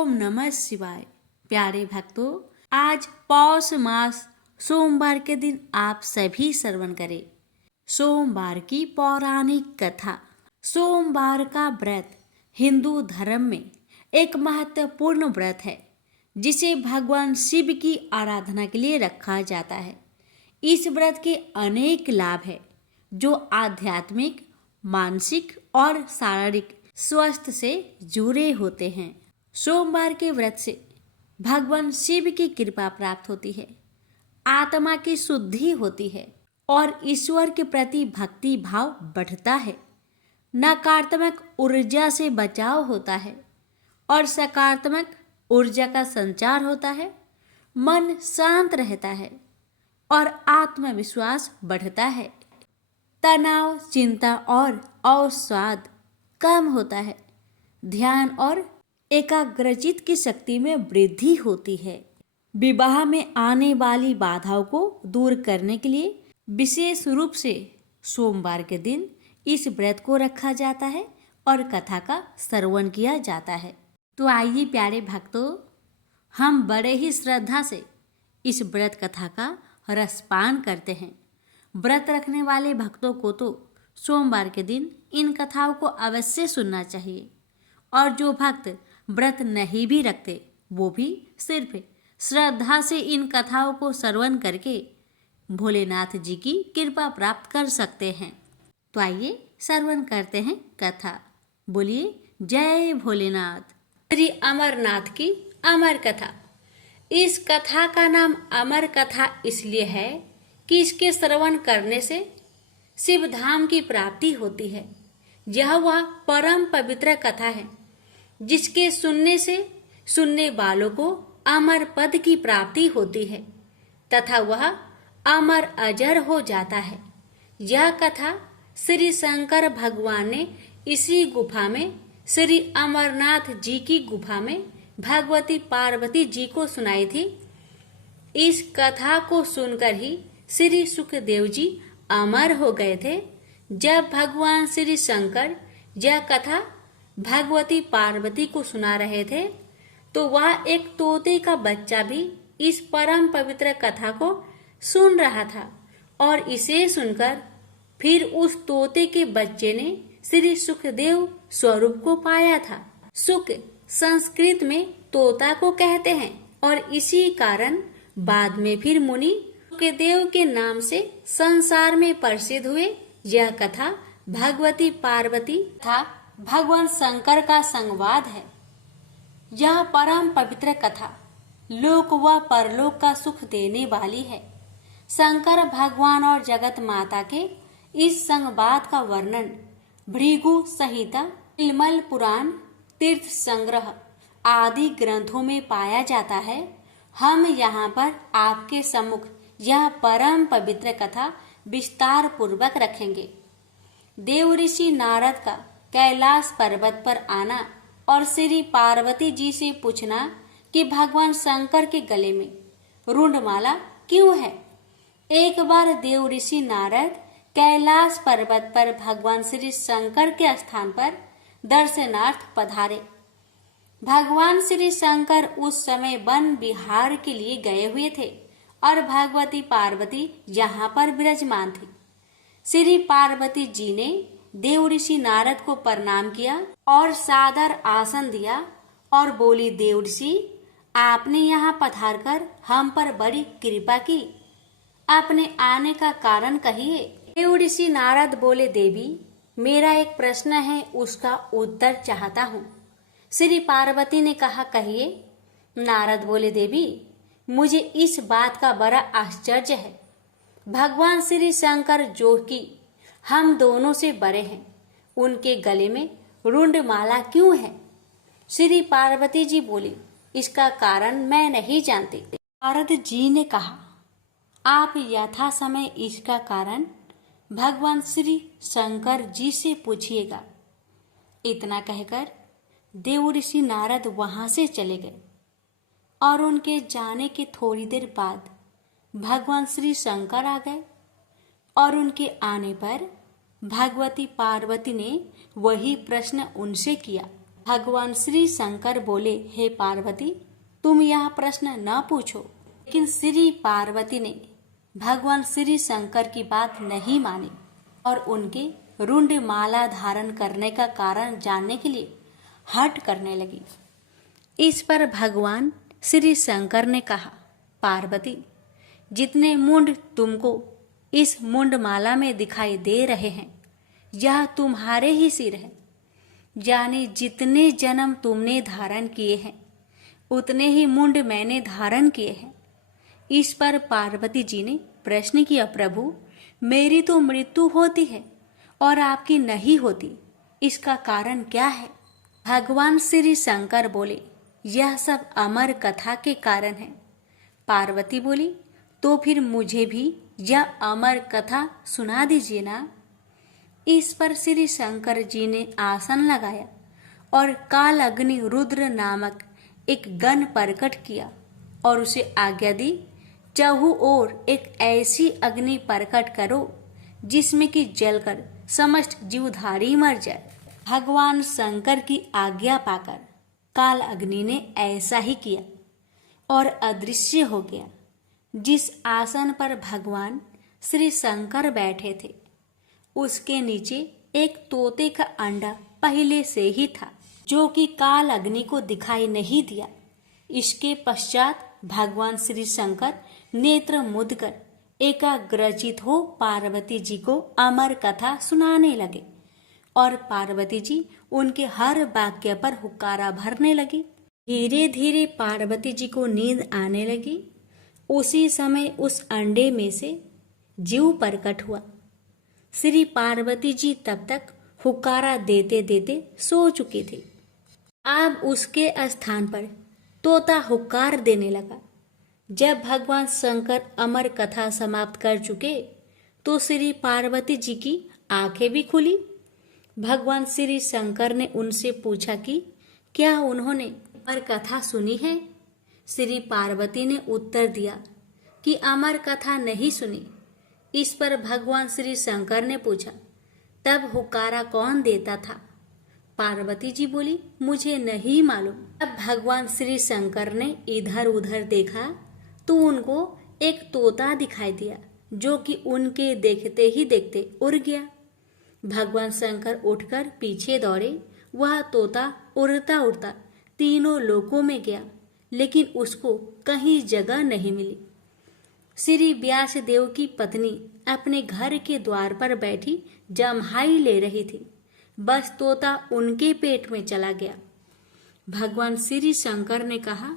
ओम नमः शिवाय। प्यारे भक्तों, आज पौष मास सोमवार के दिन आप सभी श्रवण करें सोमवार की पौराणिक कथा। सोमवार का व्रत हिंदू धर्म में एक महत्वपूर्ण व्रत है जिसे भगवान शिव की आराधना के लिए रखा जाता है। इस व्रत के अनेक लाभ हैं जो आध्यात्मिक, मानसिक और शारीरिक स्वास्थ्य से जुड़े होते हैं। सोमवार के व्रत से भगवान शिव की कृपा प्राप्त होती है, आत्मा की शुद्धि होती है और ईश्वर के प्रति भक्ति भाव बढ़ता है। नकारात्मक ऊर्जा से बचाव होता है और सकारात्मक ऊर्जा का संचार होता है। मन शांत रहता है और आत्मविश्वास बढ़ता है। तनाव, चिंता और अवसाद कम होता है। ध्यान और एकाग्रचित्त की शक्ति में वृद्धि होती है। विवाह में आने वाली बाधाओं को दूर करने के लिए विशेष रूप से सोमवार के दिन इस व्रत को रखा जाता है और कथा का श्रवण किया जाता है। तो आइए प्यारे भक्तों, हम बड़े ही श्रद्धा से इस व्रत कथा का रसपान करते हैं। व्रत रखने वाले भक्तों को तो सोमवार के दिन इन कथाओं को अवश्य सुनना चाहिए और जो भक्त व्रत नहीं भी रखते वो भी सिर्फ श्रद्धा से इन कथाओं को श्रवण करके भोलेनाथ जी की कृपा प्राप्त कर सकते हैं। तो आइए श्रवण करते हैं कथा। बोलिए जय भोलेनाथ। श्री अमरनाथ की अमर कथा। इस कथा का नाम अमर कथा इसलिए है कि इसके श्रवण करने से शिव धाम की प्राप्ति होती है। यह वह परम पवित्र कथा है जिसके सुनने से सुनने वालों को अमर पद की प्राप्ति होती है तथा वह अमर अजर हो जाता है। यह कथा श्री शंकर भगवान ने इसी गुफा में श्री अमरनाथ जी की गुफा में भगवती पार्वती जी को सुनाई थी। इस कथा को सुनकर ही श्री सुखदेव जी अमर हो गए थे। जब भगवान श्री शंकर यह कथा भगवती पार्वती को सुना रहे थे तो वह एक तोते का बच्चा भी इस परम पवित्र कथा को सुन रहा था और इसे सुनकर फिर उस तोते के बच्चे ने श्री सुखदेव स्वरूप को पाया था। सुख संस्कृत में तोता को कहते हैं और इसी कारण बाद में फिर मुनि सुखदेव के नाम से संसार में प्रसिद्ध हुए। यह कथा भगवती पार्वती तथा भगवान शंकर का संवाद है। यह परम पवित्र कथा लोक व परलोक का सुख देने वाली है। शंकर भगवान और जगत माता के इस संवाद का वर्णन भृगु संहिता, तिलमल पुराण, तीर्थ संग्रह आदि ग्रंथों में पाया जाता है। हम यहाँ पर आपके सम्मुख यह परम पवित्र कथा विस्तार पूर्वक रखेंगे। देव ऋषि नारद का कैलाश पर्वत पर आना और श्री पार्वती जी से पूछना कि भगवान शंकर के गले में रुंडमाला क्यों है। एक बार देव ऋषि नारद कैलाश पर्वत पर भगवान श्री शंकर के स्थान पर दर्शनार्थ पधारे। भगवान श्री शंकर उस समय वन विहार के लिए गए हुए थे और भगवती पार्वती यहाँ पर विराजमान थी। श्री पार्वती जी ने देव ऋषि नारद को प्रणाम किया और सादर आसन दिया और बोली, देव ऋषि आपने यहाँ पधार कर हम पर बड़ी कृपा की, अपने आने का कारण कहिए। देव ऋषि नारद बोले, देवी मेरा एक प्रश्न है, उसका उत्तर चाहता हूँ। श्री पार्वती ने कहा, कहिए। नारद बोले, देवी मुझे इस बात का बड़ा आश्चर्य है, भगवान श्री शंकर जो कि हम दोनों से बड़े हैं, उनके गले में रुंड माला क्यों है। श्री पार्वती जी बोली, इसका कारण मैं नहीं जानती। नारद जी ने कहा, आप यथा समय इसका कारण भगवान श्री शंकर जी से पूछिएगा। इतना कहकर देव ऋषि नारद वहां से चले गए और उनके जाने के थोड़ी देर बाद भगवान श्री शंकर आ गए और उनके आने पर भगवती पार्वती ने वही प्रश्न उनसे किया। भगवान श्री शंकर बोले, हे पार्वती, तुम यह प्रश्न न पूछो। लेकिन श्री पार्वती ने भगवान श्री शंकर की बात नहीं मानी और उनके रुंड माला धारण करने का कारण जानने के लिए हठ करने लगी। इस पर भगवान श्री शंकर ने कहा, पार्वती, जितने मुंड तुमको इस मुंडमाला में दिखाई दे रहे हैं, यह तुम्हारे ही सिर है। यानी जितने जन्म तुमने धारण किए हैं, उतने ही मुंड मैंने धारण किए हैं। इस पर पार्वती जी ने प्रश्न किया, प्रभु, मेरी तो मृत्यु होती है और आपकी नहीं होती, इसका कारण क्या है? भगवान श्री शंकर बोले, यह सब अमर कथा के कारण है। पार्वती बोली, तो फिर मुझे भी यह अमर कथा सुना दीजिए ना। इस पर श्री शंकर जी ने आसन लगाया और काल अग्नि रुद्र नामक एक गण प्रकट किया और उसे आज्ञा दी, चहु ओर एक ऐसी अग्नि प्रकट करो जिसमें कि जलकर समस्त जीवधारी मर जाए। भगवान शंकर की आज्ञा पाकर काल अग्नि ने ऐसा ही किया और अदृश्य हो गया। जिस आसन पर भगवान श्री शंकर बैठे थे, उसके नीचे एक तोते का अंडा पहले से ही था, जो कि काल अग्नि को दिखाई नहीं दिया। इसके पश्चात भगवान श्री शंकर नेत्र मुद कर एकाग्रचित हो पार्वती जी को अमर कथा सुनाने लगे और पार्वती जी उनके हर वाक्य पर हुक्कारा भरने लगी। धीरे धीरे पार्वती जी को नींद आने लगी। उसी समय उस अंडे में से जीव प्रकट हुआ। श्री पार्वती जी तब तक हुक्कारा देते देते सो चुकी थी। अब उसके स्थान पर तोता हुक्कार देने लगा। जब भगवान शंकर अमर कथा समाप्त कर चुके तो श्री पार्वती जी की आंखें भी खुली। भगवान श्री शंकर ने उनसे पूछा कि क्या उन्होंने अमर कथा सुनी है? श्री पार्वती ने उत्तर दिया कि अमर कथा नहीं सुनी। इस पर भगवान श्री शंकर ने पूछा, तब हुक्कारा कौन देता था? पार्वती जी बोली, मुझे नहीं मालूम। अब भगवान श्री शंकर ने इधर उधर देखा तो उनको एक तोता दिखाई दिया, जो कि उनके देखते ही देखते उड़ गया। भगवान शंकर उठकर पीछे दौड़े। वह तोता उड़ता उड़ता तीनों लोकों में गया, लेकिन उसको कहीं जगह नहीं मिली। श्री व्यास देव की पत्नी अपने घर के द्वार पर बैठी जम्हाई ले रही थी। बस तोता उनके पेट में चला गया। भगवान श्री शंकर ने कहा,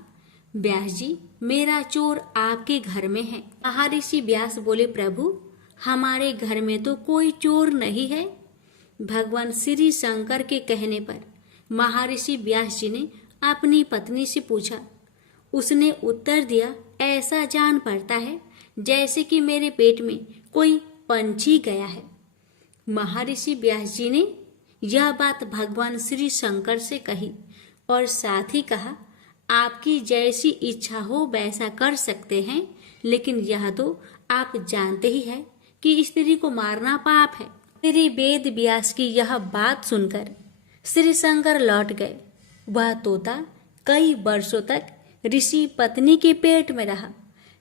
व्यास जी, मेरा चोर आपके घर में है। महर्षि व्यास बोले, प्रभु, हमारे घर में तो कोई चोर नहीं है। भगवान श्री शंकर के कहने पर महर्षि व्यास जी ने अपनी पत्नी से पूछा। उसने उत्तर दिया, ऐसा जान पड़ता है जैसे कि मेरे पेट में कोई पंछी गया है। महर्षि व्यास जी ने यह बात भगवान श्री शंकर से कही और साथ ही कहा, आपकी जैसी इच्छा हो वैसा कर सकते हैं, लेकिन यह तो आप जानते ही हैं कि स्त्री को मारना पाप है। श्री वेद व्यास की यह बात सुनकर श्री शंकर लौट गए। वह तोता कई वर्षों तक ऋषि पत्नी के पेट में रहा,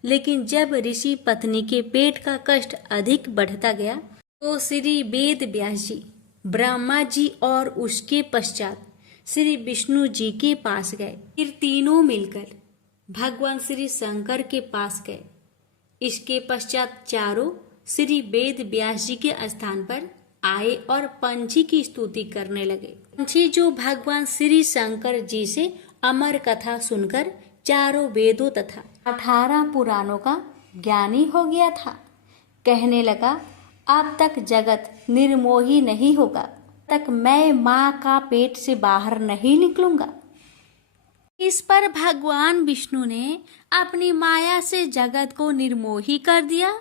लेकिन जब ऋषि पत्नी के पेट का कष्ट अधिक बढ़ता गया तो श्री वेद व्यास जी ब्रह्मा जी और उसके पश्चात श्री विष्णु जी के पास गए। फिर तीनों मिलकर भगवान श्री शंकर के पास गए। इसके पश्चात चारों श्री वेद व्यास जी के स्थान पर आए और पंछी की स्तुति करने लगे। पंछी जो भगवान श्री शंकर जी से अमर कथा सुनकर चारों वेदों तथा 18 पुराणों का ज्ञानी हो गया था। कहने लगा, अब तक जगत निर्मोही नहीं होगा तक मैं माँ का पेट से बाहर नहीं निकलूंगा। इस पर भगवान विष्णु ने अपनी माया से जगत को निर्मोही कर दिया।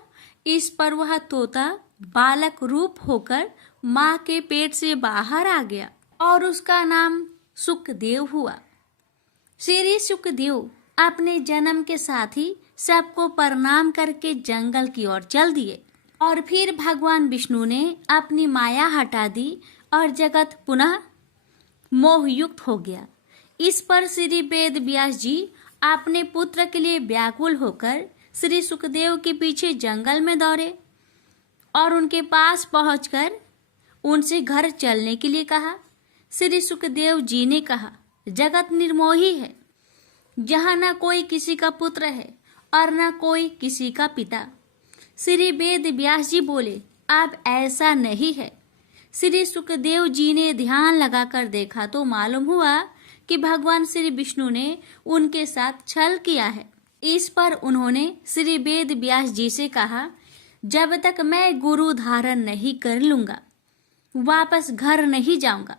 इस पर वह तोता बालक रूप होकर माँ के पेट से बाहर आ गया और उसका नाम सुखदेव हुआ। श्री सुखदेव अपने जन्म के साथ ही सबको प्रणाम करके जंगल की ओर चल दिए और फिर भगवान विष्णु ने अपनी माया हटा दी और जगत पुनः मोहयुक्त हो गया। इस पर श्री वेद व्यास जी अपने पुत्र के लिए व्याकुल होकर श्री सुखदेव के पीछे जंगल में दौड़े और उनके पास पहुंचकर उनसे घर चलने के लिए कहा। श्री सुखदेव जी ने कहा, जगत निर्मोही है, जहाँ न कोई किसी का पुत्र है और न कोई किसी का पिता। श्री वेद व्यास जी बोले, अब ऐसा नहीं है। श्री सुखदेव जी ने ध्यान लगाकर देखा तो मालूम हुआ कि भगवान श्री विष्णु ने उनके साथ छल किया है। इस पर उन्होंने श्री वेद व्यास जी से कहा, जब तक मैं गुरु धारण नहीं कर लूंगा वापस घर नहीं जाऊंगा,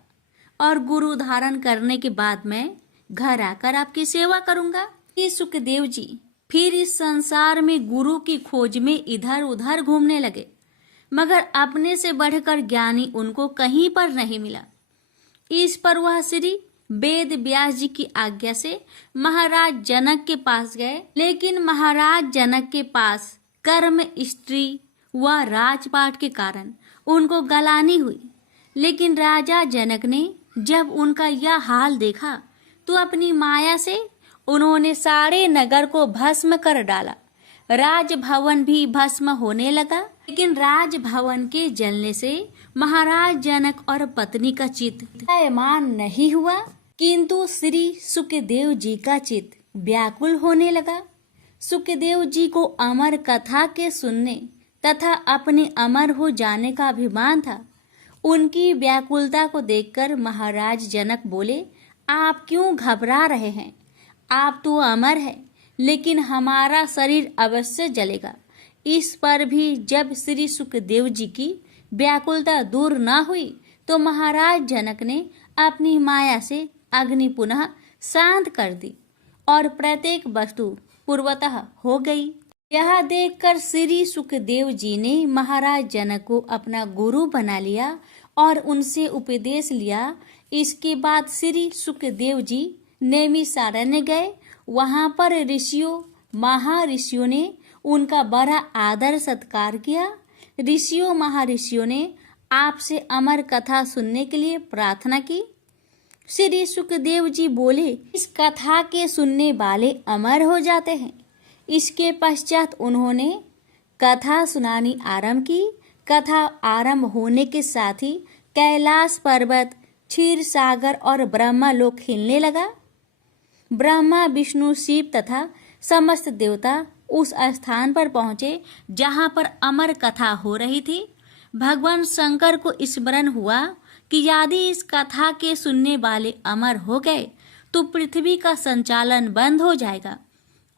और गुरु धारण करने के बाद मैं घर आकर आपकी सेवा करूंगा। ये सुखदेव जी फिर इस संसार में गुरु की खोज में इधर उधर घूमने लगे, मगर अपने से बढ़कर ज्ञानी उनको कहीं पर नहीं मिला। इस पर वह श्री वेद व्यास जी की आज्ञा से महाराज जनक के पास गए, लेकिन महाराज जनक के पास कर्म स्त्री व राजपाट के कारण उनको गलानी हुई। लेकिन राजा जनक ने जब उनका यह हाल देखा तो अपनी माया से उन्होंने सारे नगर को भस्म कर डाला। राजभवन भी भस्म होने लगा, लेकिन राजभवन के जलने से महाराज जनक और पत्नी का चित्त दयामान नहीं हुआ, किंतु श्री सुखदेव जी का चित्त व्याकुल होने लगा। सुखदेव जी को अमर कथा के सुनने तथा अपने अमर हो जाने का अभिमान था। उनकी व्याकुलता को देखकर महाराज जनक बोले, आप क्यों घबरा रहे हैं? आप तो अमर है, लेकिन हमारा शरीर अवश्य जलेगा। इस पर भी जब श्री सुखदेव जी की व्याकुलता दूर न हुई तो महाराज जनक ने अपनी माया से अग्नि पुनः शांत कर दी और प्रत्येक वस्तु पूर्वतः हो गई। यह देखकर श्री सुखदेव जी ने महाराज जनक को अपना गुरु बना लिया और उनसे उपदेश लिया। इसके बाद श्री सुखदेव जी नैमिषारण्य गए। वहां पर ऋषियों महर्षियों ने उनका बड़ा आदर सत्कार किया। ऋषियों महर्षियों ने आपसे अमर कथा सुनने के लिए प्रार्थना की। श्री सुखदेव जी बोले, इस कथा के सुनने वाले अमर हो जाते हैं। इसके पश्चात उन्होंने कथा सुनानी आरंभ की। कथा आरंभ होने के साथ ही कैलाश पर्वत, क्षीर सागर और ब्रह्मलोक हिलने लगा। ब्रह्मा, विष्णु, शिव तथा समस्त देवता उस स्थान पर पहुंचे जहां पर अमर कथा हो रही थी। भगवान शंकर को स्मरण हुआ कि यदि इस कथा के सुनने वाले अमर हो गए तो पृथ्वी का संचालन बंद हो जाएगा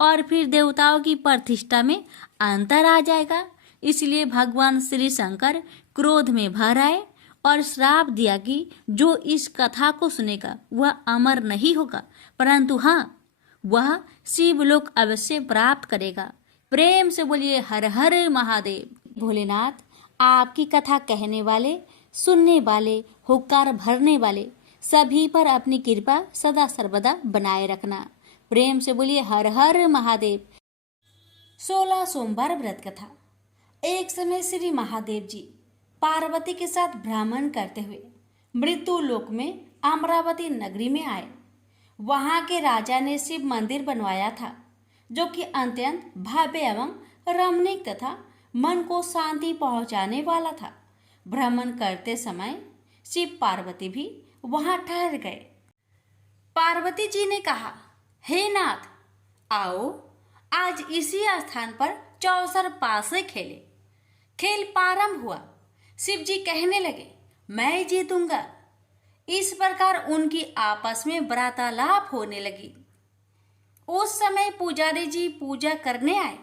और फिर देवताओं की प्रतिष्ठा में अंतर आ जाएगा। इसलिए भगवान श्री शंकर क्रोध में भर आए और श्राप दिया कि जो इस कथा को सुनेगा वह अमर नहीं होगा, परंतु हाँ, वह शिवलोक अवश्य प्राप्त करेगा। प्रेम से बोलिए हर हर महादेव। भोलेनाथ, आपकी कथा कहने वाले, सुनने वाले, हुक्कार भरने वाले सभी पर अपनी कृपा सदा सर्वदा बनाए रखना। प्रेम से बोलिए हर हर महादेव। 16 सोमवार व्रत कथा। एक समय श्री महादेव जी पार्वती के साथ भ्रमण करते हुए मृत्यु लोक में अमरावती नगरी में आए। वहां के राजा ने शिव मंदिर बनवाया था, जो कि अत्यंत भव्य एवं रमणीक तथा मन को शांति पहुंचाने वाला था। भ्रमण करते समय शिव पार्वती भी वहां ठहर गए। पार्वती जी ने कहा, हे नाथ, आओ आज इसी स्थान पर चौसर पासे खेले। खेल प्रारंभ हुआ। शिव जी कहने लगे, मैं जीतूंगा। इस प्रकार उनकी आपस में वार्तालाप होने लगी। उस समय पुजारी जी पूजा करने आए।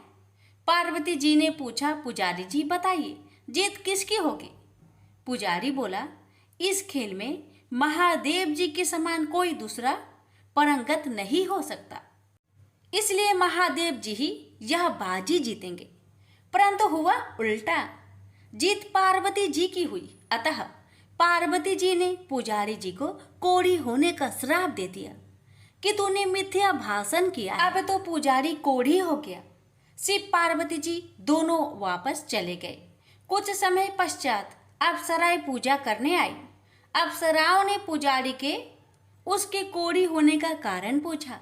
पार्वती जी ने पूछा, पुजारी जी बताइए, जीत किसकी होगी? पुजारी बोला, इस खेल में महादेव जी के समान कोई दूसरा परंगत नहीं हो सकता, इसलिए महादेव जी ही यह बाजी जीतेंगे। परंतु हुआ उल्टा, जीत पार्वती जी की हुई। अतः पार्वती जी ने पुजारी जी को कोढ़ी होने का श्राप दे दिया कि तूने मिथ्या भाषण किया। अब तो पुजारी कोढ़ी हो गया। शिव पार्वती जी दोनों वापस चले गए। कुछ समय पश्चात अप्सराएं पूजा करने आई। अप्सराओं ने पुजारी के उसके कोढ़ी होने का कारण पूछा।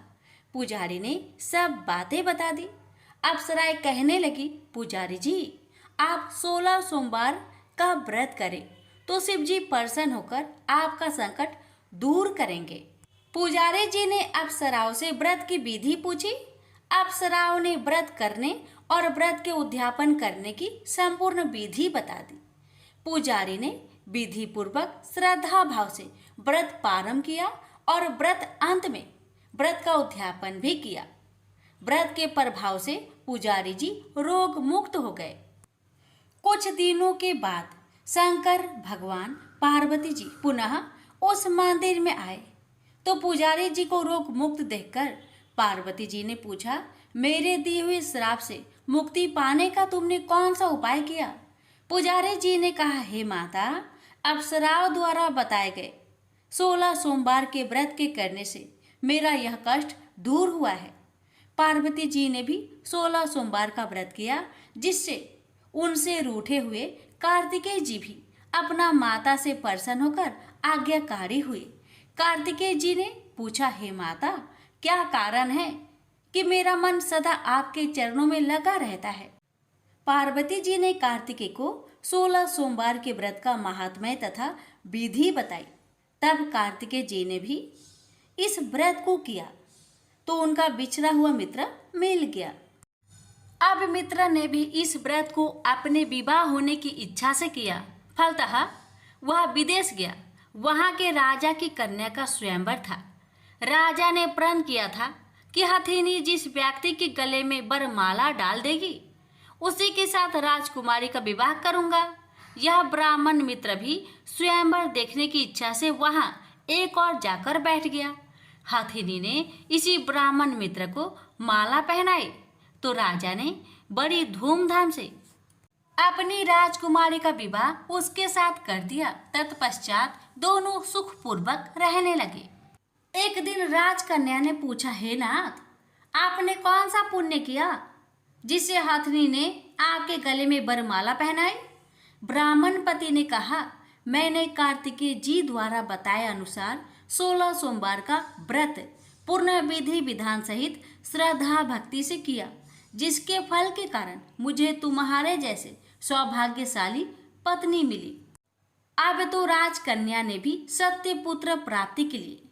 पुजारी ने सब बातें बता दी। अप्सराएं कहने लगी, पुजारी जी, आप 16 सोमवार का व्रत करें तो शिव जी प्रसन्न होकर आपका संकट दूर करेंगे। पुजारी जी ने अप्सराओं से व्रत की विधि पूछी। अप्सराओं ने व्रत करने और व्रत के उद्यापन करने की संपूर्ण विधि बता दी। पुजारी ने विधि पूर्वक श्रद्धा भाव से व्रत प्रारंभ किया और व्रत अंत में व्रत का उद्यापन भी किया। व्रत के प्रभाव से पुजारी जी रोग मुक्त हो गए। कुछ दिनों के बाद शंकर भगवान पार्वती जी पुनः उस मंदिर में आए तो पुजारी जी को रोग मुक्त देखकर पार्वती जी ने पूछा, मेरे दिए हुए श्राप से मुक्ति पाने का तुमने कौन सा उपाय किया? पुजारी जी ने कहा, हे माता, अप्सराओं द्वारा बताए गए 16 सोमवार के व्रत के करने से मेरा यह कष्ट दूर हुआ है। पार्वती जी ने भी 16 सोमवार का व्रत किया, जिससे उनसे रूठे हुए कार्तिकेय जी भी अपना माता से प्रसन्न होकर आज्ञाकारी हुए। कार्तिकेय जी ने पूछा, हे माता, क्या कारण है कि मेरा मन सदा आपके चरणों में लगा रहता है? पार्वती जी ने कार्तिकेय को 16 सोमवार के व्रत का महात्म्य तथा विधि बताई। तब कार्तिकेय जी ने भी इस व्रत को किया तो उनका बिछड़ा हुआ मित्र मिल गया। अब मित्र ने भी इस व्रत को अपने विवाह होने की इच्छा से किया। फलतः वह विदेश गया। वहां के राजा की कन्या का स्वयंवर था। राजा ने प्रण किया था कि हथिनी जिस व्यक्ति के गले में वरमाला डाल देगी उसी के साथ राजकुमारी का विवाह करूंगा। यह ब्राह्मण मित्र भी स्वयंवर देखने की इच्छा से वहां एक और जाकर बैठ गया। हथिनी ने इसी ब्राह्मण मित्र को माला पहनाई तो राजा ने बड़ी धूमधाम से अपनी राजकुमारी का विवाह उसके साथ कर दिया। तत्पश्चात दोनों सुखपूर्वक रहने लगे। एक दिन राजकन्या ने पूछा, हे नाथ, आपने कौन सा पुण्य किया जिससे हथिनी ने आपके गले में वरमाला पहनाई? ब्राह्मण पति ने कहा, मैंने कार्तिकेय जी द्वारा बताए अनुसार 16 सोमवार का व्रत पूर्ण विधि विधान सहित श्रद्धा भक्ति से किया, जिसके फल के कारण मुझे तुम्हारे जैसे सौभाग्यशाली पत्नी मिली। अब तो राजकन्या ने भी सत्य पुत्र प्राप्ति के लिए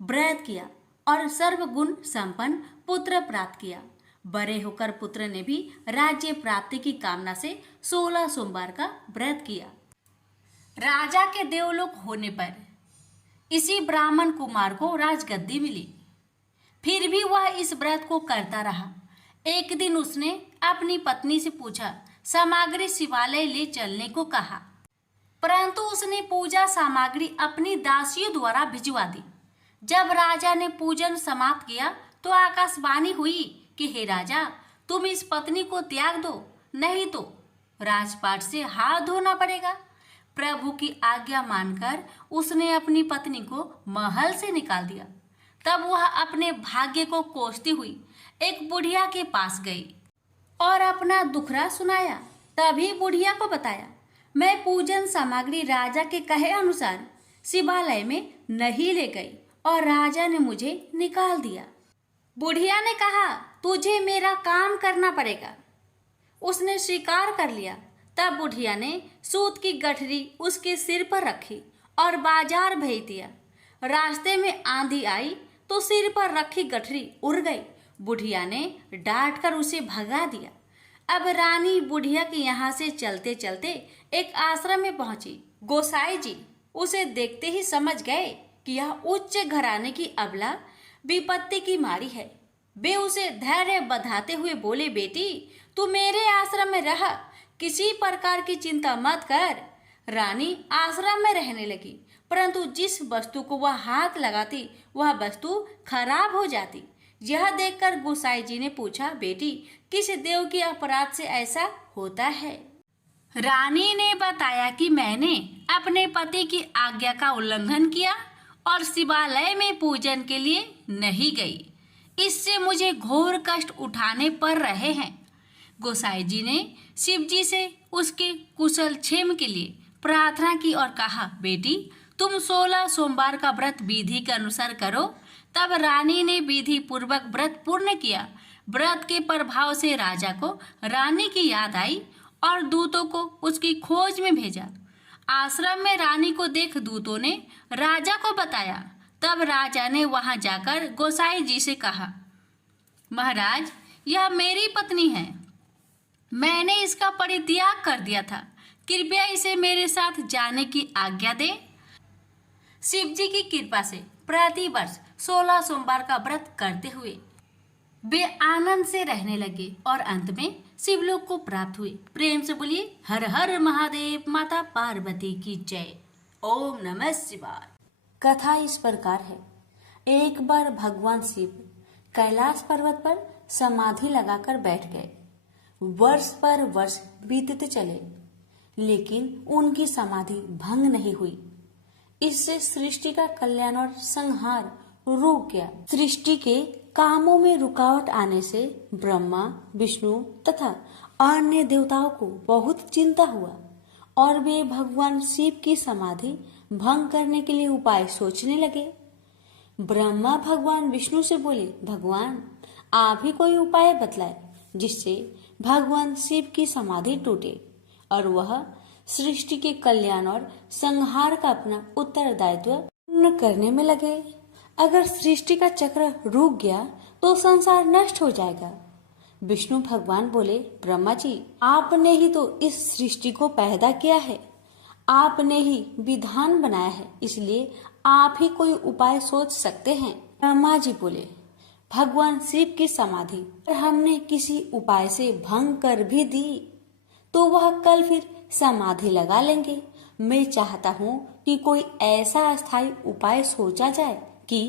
व्रत किया और सर्वगुण संपन्न पुत्र प्राप्त किया। बड़े होकर पुत्र ने भी राज्य प्राप्ति की कामना से 16 सोमवार का व्रत किया। राजा के देवलोक होने पर इसी ब्राह्मण कुमार को राजगद्दी मिली। फिर भी वह इस व्रत को करता रहा। एक दिन उसने अपनी पत्नी से पूछा, सामग्री शिवालय ले चलने को कहा, परंतु उसने पूजा सामग्री अपनी दासियों द्वारा भिजवा दी। जब राजा ने पूजन समाप्त किया तो आकाशवाणी हुई कि हे राजा, तुम इस पत्नी को त्याग दो, नहीं तो राजपाट से हाथ धोना पड़ेगा। प्रभु की आज्ञा मानकर उसने अपनी पत्नी को महल से निकाल दिया। तब वह अपने भाग्य को कोसती हुई एक बुढ़िया के पास गई और अपना दुखड़ा सुनाया। तभी बुढ़िया को बताया, मैं पूजन सामग्री राजा के कहे अनुसार शिवालय में नहीं ले गई और राजा ने मुझे निकाल दिया। बुढ़िया ने कहा, तुझे मेरा काम करना पड़ेगा। उसने स्वीकार कर लिया। तब बुढ़िया ने सूत की गठरी उसके सिर पर रखी और बाजार भेज दिया। रास्ते में आंधी आई तो सिर पर रखी गठरी उड़ गई। बुढ़िया ने डांट कर उसे भगा दिया। अब रानी बुढ़िया के यहाँ से चलते चलते एक आश्रम में पहुंची। गोसाई जी उसे देखते ही समझ गए कि यह उच्च घराने की अबला विपत्ति की मारी है। वे उसे धैर्य बंधाते हुए बोले, बेटी, तू मेरे आश्रम में रह, किसी प्रकार की चिंता मत कर। रानी आश्रम में रहने लगी, परंतु जिस वस्तु को वह हाथ लगाती वह वस्तु खराब हो जाती। यह देखकर गोसाई जी ने पूछा, बेटी, किस देव के अपराध से ऐसा होता है? रानी ने बताया कि मैंने अपने पति की आज्ञा का उल्लंघन किया और शिवालय में पूजन के लिए नहीं गई। इससे मुझे घोर कष्ट उठाने पड़ रहे हैं। गोसाई जी ने शिव जी से उसके कुशल क्षेम के लिए प्रार्थना की और कहा, बेटी, तुम 16 सोमवार का व्रत विधि के अनुसार करो। तब रानी ने विधि पूर्वक व्रत पूर्ण किया। व्रत के प्रभाव से राजा को रानी की याद आई और दूतों को उसकी खोज में भेजा। आश्रम में रानी को देख दूतों ने राजा को बताया। तब राजा ने वहां जाकर गोसाई जी से कहा, महाराज, यह मेरी पत्नी है। मैंने इसका परित्याग कर दिया था। कृपया इसे मेरे साथ जाने की आज्ञा दें। शिव जी की कृपा से प्रति वर्ष 16 सोमवार का व्रत करते हुए वे आनंद से रहने लगे और अंत में शिवलोक को प्राप्त हुए। प्रेम से बोलिए हर हर महादेव, माता पार्वती की जय। ओम नमः शिवाय। कथा इस प्रकार है। एक बार भगवान शिव कैलाश पर्वत पर समाधि लगाकर बैठ गए। वर्ष पर वर्ष बीतते चले, लेकिन उनकी समाधि भंग नहीं हुई। इससे सृष्टि का कल्याण और संहार रुक गया। सृष्टि के कामों में रुकावट आने से ब्रह्मा, विष्णु तथा अन्य देवताओं को बहुत चिंता हुआ और वे भगवान शिव की समाधि भंग करने के लिए उपाय सोचने लगे। ब्रह्मा भगवान विष्णु से बोले, भगवान, आप ही कोई उपाय बतलाए जिससे भगवान शिव की समाधि टूटे और वह सृष्टि के कल्याण और संहार का अपना उत्तरदायित्व पूर्ण करने में लगे। अगर सृष्टि का चक्र रुक गया तो संसार नष्ट हो जाएगा। विष्णु भगवान बोले, ब्रह्मा जी, आपने ही तो इस सृष्टि को पैदा किया है, आपने ही विधान बनाया है, इसलिए आप ही कोई उपाय सोच सकते हैं। ब्रह्मा जी बोले, भगवान शिव की समाधि अगर हमने किसी उपाय से भंग कर भी दी तो वह कल फिर समाधि लगा लेंगे। मैं चाहता हूँ कि कोई ऐसा अस्थायी उपाय सोचा जाए कि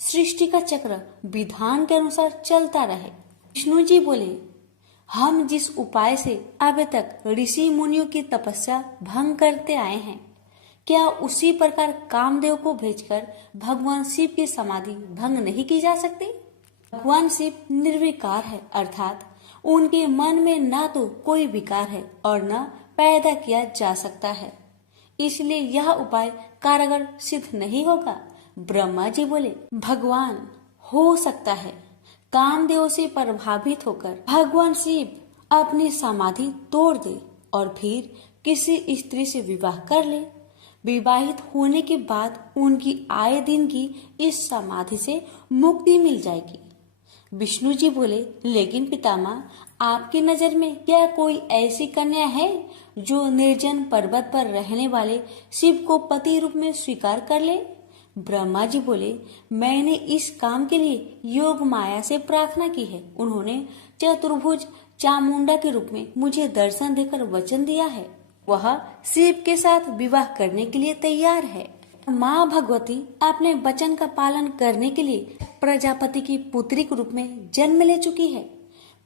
सृष्टि का चक्र विधान के अनुसार चलता रहे। विष्णु जी बोले, हम जिस उपाय से अब तक ऋषि मुनियों की तपस्या भंग करते आए हैं, क्या उसी प्रकार कामदेव को भेजकर भगवान शिव की समाधि भंग नहीं की जा सकती? भगवान शिव निर्विकार है, अर्थात उनके मन में ना तो कोई विकार है और न पैदा किया जा सकता है, इसलिए यह उपाय कारगर सिद्ध नहीं होगा। ब्रह्मा जी बोले, भगवान, हो सकता है कामदेव से प्रभावित होकर भगवान शिव अपनी समाधि तोड़ दे और फिर किसी स्त्री से विवाह कर ले। विवाहित होने के बाद उनकी आए दिन की इस समाधि से मुक्ति मिल जाएगी। विष्णु जी बोले, लेकिन पितामह, आपकी नजर में क्या कोई ऐसी कन्या है जो निर्जन पर्वत पर रहने वाले शिव को पति रूप में स्वीकार कर ले? ब्रह्मा जी बोले, मैंने इस काम के लिए योग माया से प्रार्थना की है। उन्होंने चतुर्भुज चामुंडा के रूप में मुझे दर्शन देकर वचन दिया है, वह शिव के साथ विवाह करने के लिए तैयार है। माँ भगवती अपने वचन का पालन करने के लिए प्रजापति की पुत्री के रूप में जन्म ले चुकी है।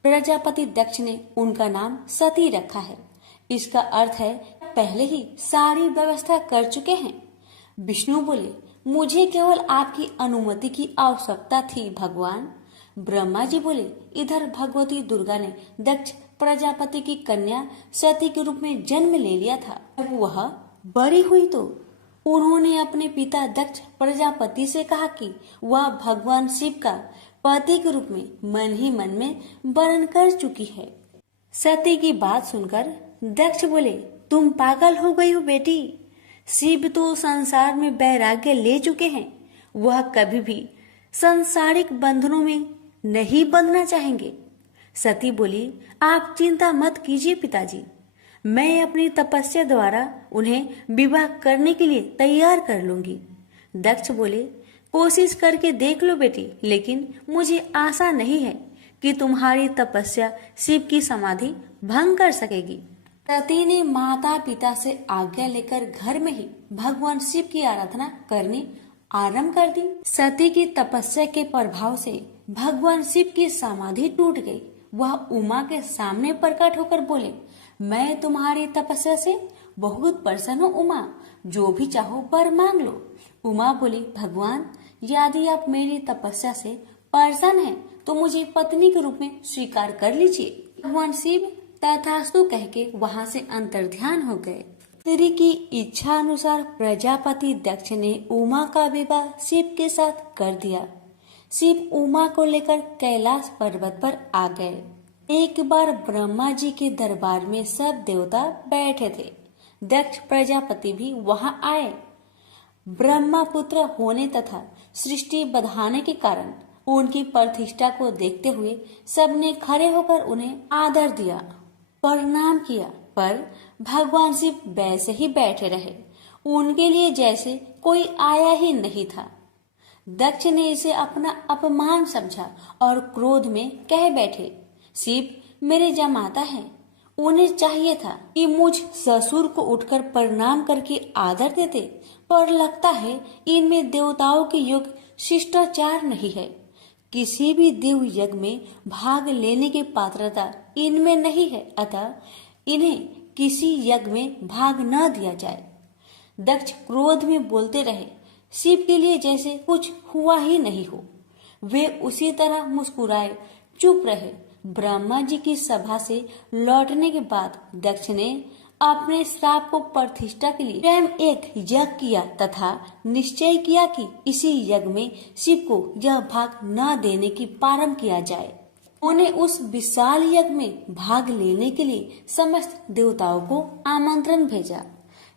प्रजापति दक्ष ने उनका नाम सती रखा है। इसका अर्थ है पहले ही सारी व्यवस्था कर चुके हैं। विष्णु बोले, मुझे केवल आपकी अनुमति की आवश्यकता थी भगवान। ब्रह्मा जी बोले, इधर भगवती दुर्गा ने दक्ष प्रजापति की कन्या सती के रूप में जन्म ले लिया था। जब वह बड़ी हुई तो उन्होंने अपने पिता दक्ष प्रजापति से कहा कि वह भगवान शिव का पति के रूप में मन ही मन में वर्ण कर चुकी है। सती की बात सुनकर दक्ष बोले, तुम पागल हो गई हो बेटी, शिव तो संसार में वैराग्य ले चुके हैं, वह कभी भी सांसारिक बंधनों में नहीं बंधना चाहेंगे। सती बोली, आप चिंता मत कीजिए पिताजी, मैं अपनी तपस्या द्वारा उन्हें विवाह करने के लिए तैयार कर लूंगी। दक्ष बोले, कोशिश करके देख लो बेटी, लेकिन मुझे आशा नहीं है कि तुम्हारी तपस्या शिव की समाधि भंग कर सकेगी। सती ने माता पिता से आज्ञा लेकर घर में ही भगवान शिव की आराधना करनी आरंभ कर दी। सती की तपस्या के प्रभाव से भगवान शिव की समाधि टूट गई। वह उमा के सामने प्रकट होकर बोले, मैं तुम्हारी तपस्या से बहुत प्रसन्न हूँ उमा, जो भी चाहो वर मांग लो। उमा बोली, भगवान, यदि आप मेरी तपस्या से प्रसन्न हैं तो मुझे पत्नी के रूप में स्वीकार कर लीजिए। भगवान शिव तथास्तु कह के वहाँ से अंतर्ध्यान हो गए। इंद्र की इच्छा अनुसार प्रजापति दक्ष ने उमा का विवाह शिव के साथ कर दिया। शिव उमा को लेकर कैलाश पर्वत पर आ गए। एक बार ब्रह्मा जी के दरबार में सब देवता बैठे थे। दक्ष प्रजापति भी वहां आए। ब्रह्मा पुत्र होने तथा सृष्टि बढ़ाने के कारण उनकी प्रतिष्ठा को देखते हुए सबने खड़े होकर उन्हें आदर दिया, प्रणाम किया, पर भगवान शिव वैसे ही बैठे रहे, उनके लिए जैसे कोई आया ही नहीं था। दक्ष ने इसे अपना अपमान समझा और क्रोध में कह बैठे, शिव मेरे जमाता हैं, उन्हें चाहिए था कि मुझ ससुर को उठकर प्रणाम करके आदर देते, पर लगता है इनमें देवताओं के योग शिष्टाचार नहीं है। किसी भी देव यज्ञ में भाग लेने की पात्रता इनमें नहीं है, अतः इन्हें किसी यज्ञ में भाग न दिया जाए। दक्ष क्रोध में बोलते रहे, शिव के लिए जैसे कुछ हुआ ही नहीं हो। वे उसी तरह मुस्कुराए चुप रहे। ब्रह्मा जी की सभा से लौटने के बाद दक्ष ने अपने श्राप को प्रतिष्ठा के लिए स्वयं एक यज्ञ किया तथा निश्चय किया कि इसी यज्ञ में शिव को यह भाग न देने की प्रारंभ किया जाए। उन्हें उस विशाल यज्ञ में भाग लेने के लिए समस्त देवताओं को आमंत्रण भेजा।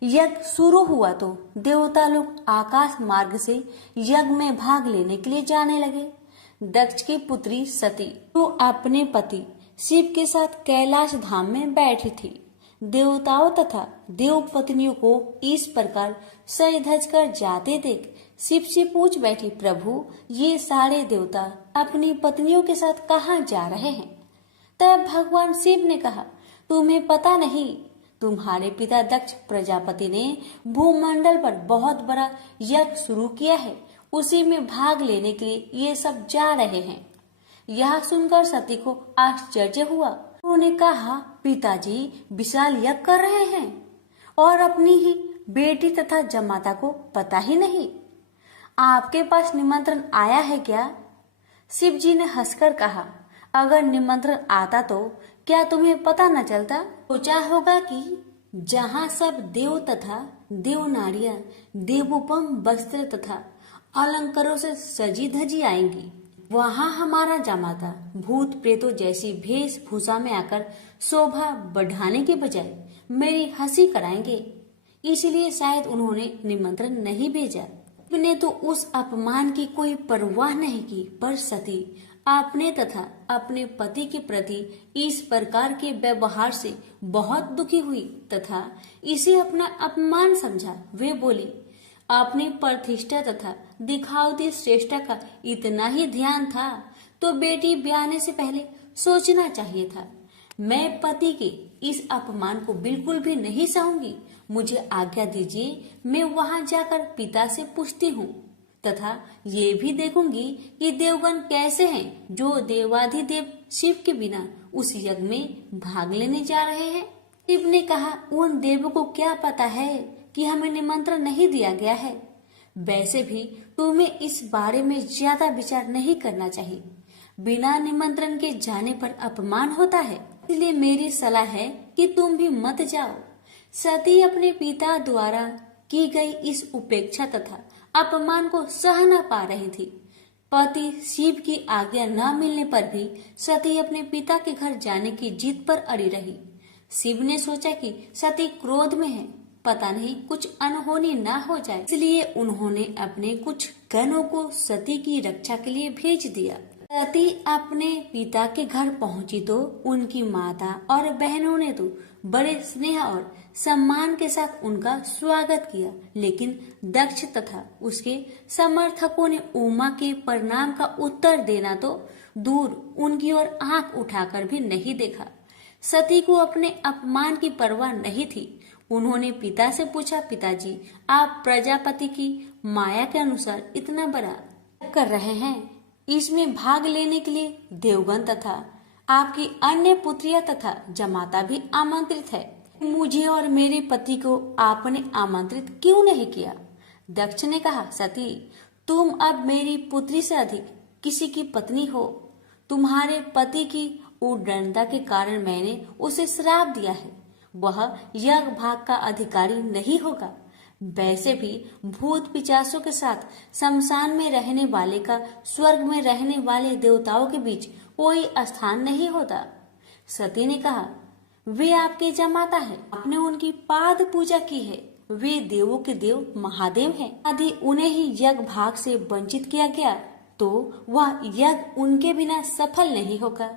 यज्ञ शुरू हुआ तो देवता लोग आकाश मार्ग से यज्ञ में भाग लेने के लिए जाने लगे। दक्ष की पुत्री सती तो अपने पति शिव के साथ कैलाश धाम में बैठी थी। देवताओं तथा देव पत्नियों को इस प्रकार सज धज कर जाते देख शिव से पूछ बैठी, प्रभु ये सारे देवता अपनी पत्नियों के साथ कहाँ जा रहे हैं? तब भगवान शिव ने कहा, तुम्हें पता नहीं, तुम्हारे पिता दक्ष प्रजापति ने भूमंडल पर बहुत बड़ा यज्ञ शुरू किया है, उसी में भाग लेने के लिए ये सब जा रहे हैं। यह सुनकर सती को आश्चर्य हुआ। उन्होंने कहा, पिताजी विशाल यज्ञ कर रहे हैं और अपनी ही बेटी तथा जमाता को पता ही नहीं। आपके पास निमंत्रण आया है क्या? शिव जी ने हंसकर कहा, अगर निमंत्रण आता तो क्या तुम्हें पता न चलता? सोचा होगा कि जहाँ सब देव तथा देव नारियां देवोपम वस्त्र तथा अलंकारों से सजी धजी आएंगी, वहाँ हमारा जमाता भूत प्रेतों जैसी वेशभूषा में आकर शोभा बढ़ाने के बजाय मेरी हंसी कराएंगे। इसलिए शायद उन्होंने निमंत्रण नहीं भेजा। ने तो उस अपमान की कोई परवाह नहीं की, पर सती अपने तथा अपने पति के प्रति इस प्रकार के व्यवहार से बहुत दुखी हुई तथा इसे अपना अपमान समझा। वे बोली, अपनी प्रतिष्ठा तथा दिखावती श्रेष्ठता का इतना ही ध्यान था तो बेटी ब्याहने से पहले सोचना चाहिए था। मैं पति के इस अपमान को बिल्कुल भी नहीं सहूंगी। मुझे आज्ञा दीजिए, मैं वहां जाकर पिता से पूछती हूँ तथा ये भी देखूंगी कि देवगण कैसे हैं जो देवाधिदेव शिव के बिना उस यज्ञ में भाग लेने जा रहे हैं। शिव ने कहा, उन देवों को क्या पता है कि हमें निमंत्रण नहीं दिया गया है। वैसे भी तुम्हें इस बारे में ज्यादा विचार नहीं करना चाहिए। बिना निमंत्रण के जाने पर अपमान होता है, इसलिए मेरी सलाह है कि तुम भी मत जाओ। सती अपने पिता द्वारा की गई इस उपेक्षा तथा अपमान को सह न पा रही थी। पति शिव की आज्ञा न मिलने पर भी सती अपने पिता के घर जाने की जिद पर अड़ी रही। शिव ने सोचा कि सती क्रोध में है, पता नहीं कुछ अनहोनी न हो जाए, इसलिए उन्होंने अपने कुछ गणों को सती की रक्षा के लिए भेज दिया। सती अपने पिता के घर पहुंची तो उनकी माता और बहनों ने तो बड़े स्नेह और सम्मान के साथ उनका स्वागत किया, लेकिन दक्ष तथा उसके समर्थकों ने उमा के प्रणाम का उत्तर देना तो दूर उनकी ओर आंख उठाकर भी नहीं देखा। सती को अपने अपमान की परवाह नहीं थी। उन्होंने पिता से पूछा, पिताजी आप प्रजापति की माया के अनुसार इतना बड़ा कर रहे हैं, इसमें भाग लेने के लिए देवगण तथा आपकी अन्य पुत्रियां तथा जमाता भी आमंत्रित है, मुझे और मेरे पति को आपने आमंत्रित क्यों नहीं किया? दक्ष ने कहा, सती तुम अब मेरी पुत्री से अधिक किसी की पत्नी हो। तुम्हारे पति की उद्दंडता के कारण मैंने उसे श्राप दिया है। वह यज्ञ भाग का अधिकारी नहीं होगा। वैसे भी भूत पिशाचों के साथ शमशान में रहने वाले का स्वर्ग में रहने वाले देवताओं के बीच कोई स्थान नहीं होता। सती ने कहा, वे आपके जमाता है, आपने उनकी पाद पूजा की है। वे देवों के देव महादेव हैं। यदि उन्हें ही यज्ञ भाग से वंचित किया गया तो वह यज्ञ उनके बिना सफल नहीं होगा।